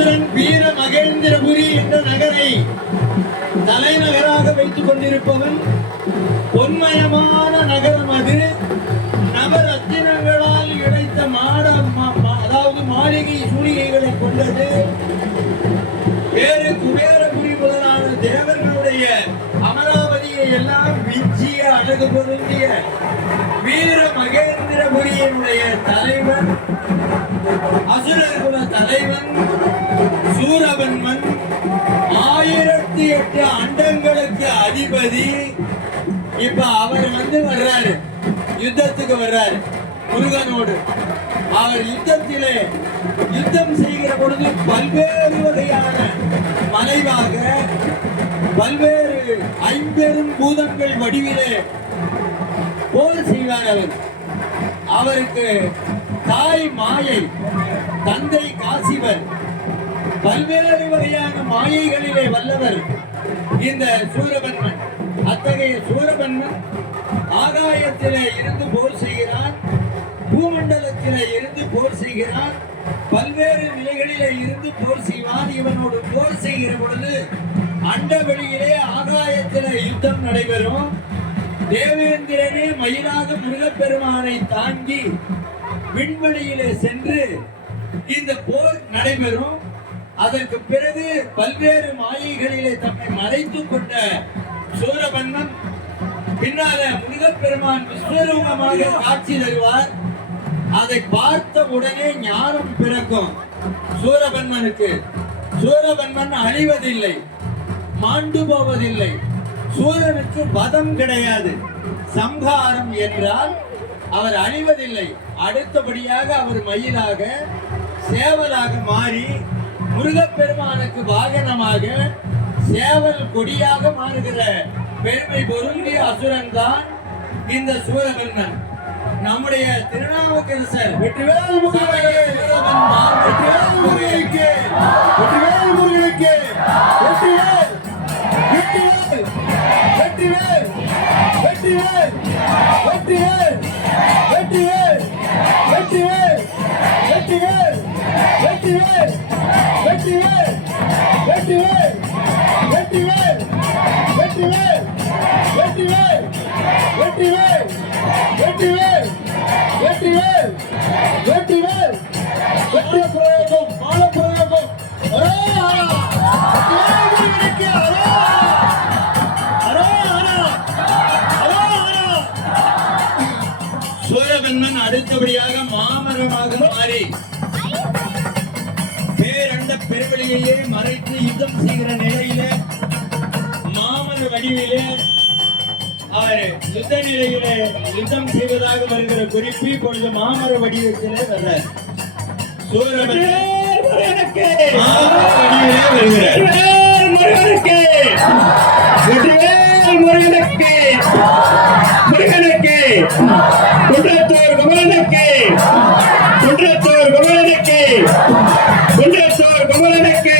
அசுரன் வீர மகேந்திரபுரி என்ற நகரை தலைநகராக வைத்துக் கொண்டிருப்பவன். பொன்மயமான நகரம் அது. நவரத்தினங்களால் இழைத்த அதாவது மாளிகை சூழிகைகளை கொண்டது. வேறு குபேரபுரி முதலான தேவர்களுடைய அமராவதியை எல்லாம் விஞ்சிய அழகு பொருந்திய வீர மகேந்திரபுரியினுடைய தலைவன், அசுரகுல தலைவன் சூரபன்மன், 1008 அண்டங்களுக்கு அதிபதி. இப்ப அவர் வர்றாரு, யுத்தத்துக்கு வர்றாரு முருகனோடு. அவர் யுத்தம் செய்கிற பொழுது பல்வேறு வகையான மலைவாக பல்வேறு 50 பூதங்கள் வடிவிலே போர் செய்வார். அவருக்கு தாய் மாயை, தந்தை காசிவர், பல்வேறு வகையான மாயைகளிலே வல்லவர் இந்த சூரபன்மன். அத்தகைய சூரபன்மன் ஆகாயத்திலே இருந்து போர் செய்கிறான், பூமண்டலத்திலே இருந்து போர் செய்கிறான், பல்வேறு நிலைகளிலே இருந்து போர் செய்வான். இவனோடு போர் செய்கிற பொழுது அண்டவெளியிலே ஆகாயத்திலே யுத்தம் நடைபெறும். தேவேந்திரனே மயிலாக முருகப்பெருமானை தாங்கி விண்வெளியிலே சென்று இந்த போர் நடைபெறும். அதற்கு பிறகு பல்வேறு மாயைகளிலே தம்மை மறைத்துக் கொண்ட சூரபன்மன் பின்னால முருகப்பெருமான் விஸ்வரூபமாக காட்சி தருவார். அதை பார்த்த உடனே ஞானம் பிறக்கும் சூரபன்மனுக்கு. சூரபன்மன் அழிவதில்லை, மாண்டு போவதில்லை. சூரனுக்கு வதம் கிடையாது. சம்ஹாரம் என்றால் அவர் அழிவதில்லை. அடுத்தபடியாக அவர் மயிலாக சேவலாக மாறி முருகப்பெருமானுக்கு வாகனமாக சேவல் கொடியாக மாறுகிற பெருமை பொருந்திய அசுரன் தான் இந்த சூரபன்மன். நம்முடைய திருநாவுக்கரசர் வெற்றிவேல் முருகனுக்கு சூரபன்மன் அடுத்தபடியாக மாமரமாக மாறி பேரண்ட பெருவெளியையே மறைத்து யுத்தம் செய்கிற நிலையில மாமர வடிவிலே அவர் யுத்த நிலையிலே யுத்தம் செய்வதாக வருகிற குறிப்பு இப்பொழுது மாமர வடிவத்திலே வர்றார். சூரபன்மன் குன்றத்தூர் குமரனுக்கு